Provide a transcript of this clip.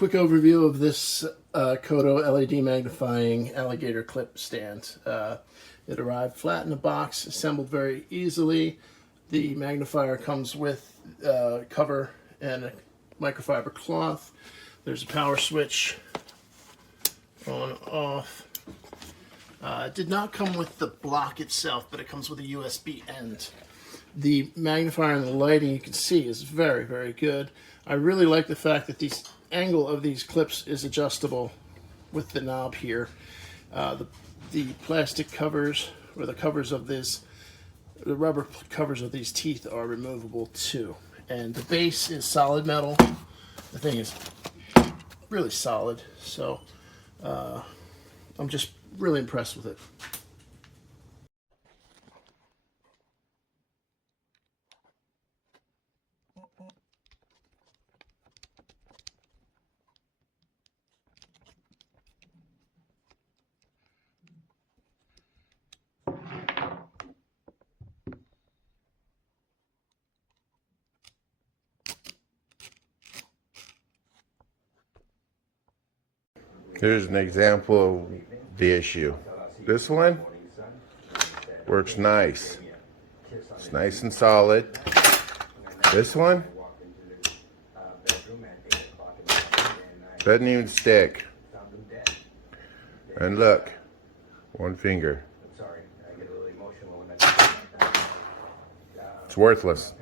quick overview of this Kotto LED magnifying alligator clip stand. It arrived flat in a box, assembled very easily. The magnifier comes with a cover and a microfiber cloth. There's a power switch, on, off. It did not come with the block itself, but it comes with a USB end. The magnifier and the lighting, you can see, is very, very good. I really like the fact that the angle of these clips is adjustable with the knob here. The plastic covers, or the covers of this, the rubber covers of these teeth are removable too. And the base is solid metal. The thing is really solid, so I'm just really impressed with it. Here's an example of the issue. This one works nice. It's nice and solid. This one doesn't even stick. And look, one finger. It's worthless.